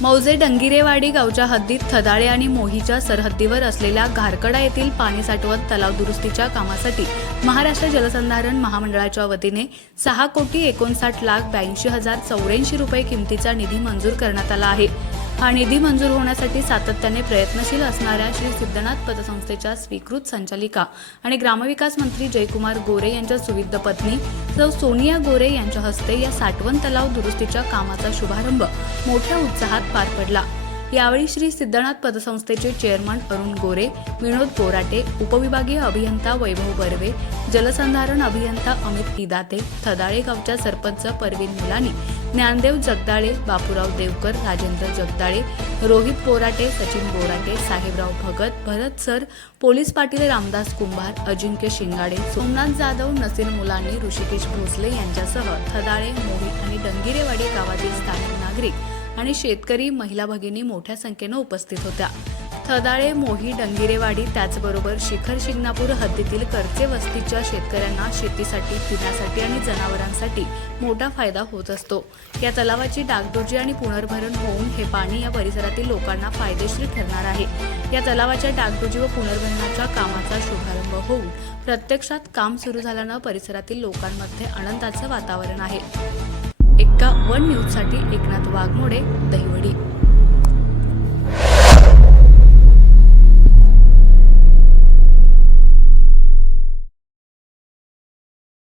मौजे डंगिरेवाडी गावच्या हद्दीत थदाळे आणि मोहीच्या सरहद्दीवर असलेल्या घारकडा येथील पाणी साठवत तलाव दुरुस्तीच्या कामासाठी महाराष्ट्र जलसंधारण महामंडळाच्या वतीने सहा कोटी एकोणसाठ लाख ब्याऐंशी हजार चौऱ्याऐंशी रुपये किमतीचा निधी मंजूर करण्यात आला आहे. हा निधी मंजूर होण्यासाठी सातत्याने प्रयत्नशील असणाऱ्या श्री सिद्धनाथ पतसंस्थेच्या स्वीकृत संचालिका आणि ग्रामविकास मंत्री जयकुमार गोरे यांच्या सुविध पत्नी सौ सोनिया गोरे यांच्या हस्ते या साठवण तलाव दुरुस्तीच्या कामाचा शुभारंभ मोठ्या उत्साहात पार पडला. यावेळी श्री सिद्धनाथ पतसंस्थेचे चेअरमन अरुण गोरे विनोद बोराटे उपविभागीय अभियंता वैभव बर्वे जलसंधारण अभियंता अमित इदाते थदाळे गावच्या सरपंच परवीन मुलानी ज्ञानदेव जगदाळे बापूराव देवकर राजेंद्र जगदाळे रोहित बोराटे सचिन बोराटे साहेबराव भगत भरत सर पोलीस पाटील रामदास कुंभार अजिंक्य शिंगाडे सोमनाथ जाधव नसीर मुलानी ऋषिकेश भोसले यांच्यासह थदाळे मोही आणि डंगिरेवाडी गावातील स्थानिक नागरिक आणि शेतकरी महिला भगिनी मोठ्या संख्येनं उपस्थित होत्या. थदाळे मोही डंगिरेवाडी त्याचबरोबर शिखर शिंगणापूर हद्दीतील करचे वस्तीच्या शेतकऱ्यांना शेतीसाठी पिण्यासाठी आणि जनावरांसाठी मोठा फायदा होत असतो. या तलावाची डागडुजी आणि पुनर्भरण होऊन हे पाणी या परिसरातील लोकांना फायदेशीर ठरणार आहे. या तलावाच्या डागडुजी व पुनर्भरणाच्या कामाचा शुभारंभ होऊन प्रत्यक्षात काम सुरू झाल्यानं परिसरातील लोकांमध्ये आनंदाचं वातावरण आहे. एक्का वन न्यूजसाठी एकनाथ वाघमोडे दहिवडी.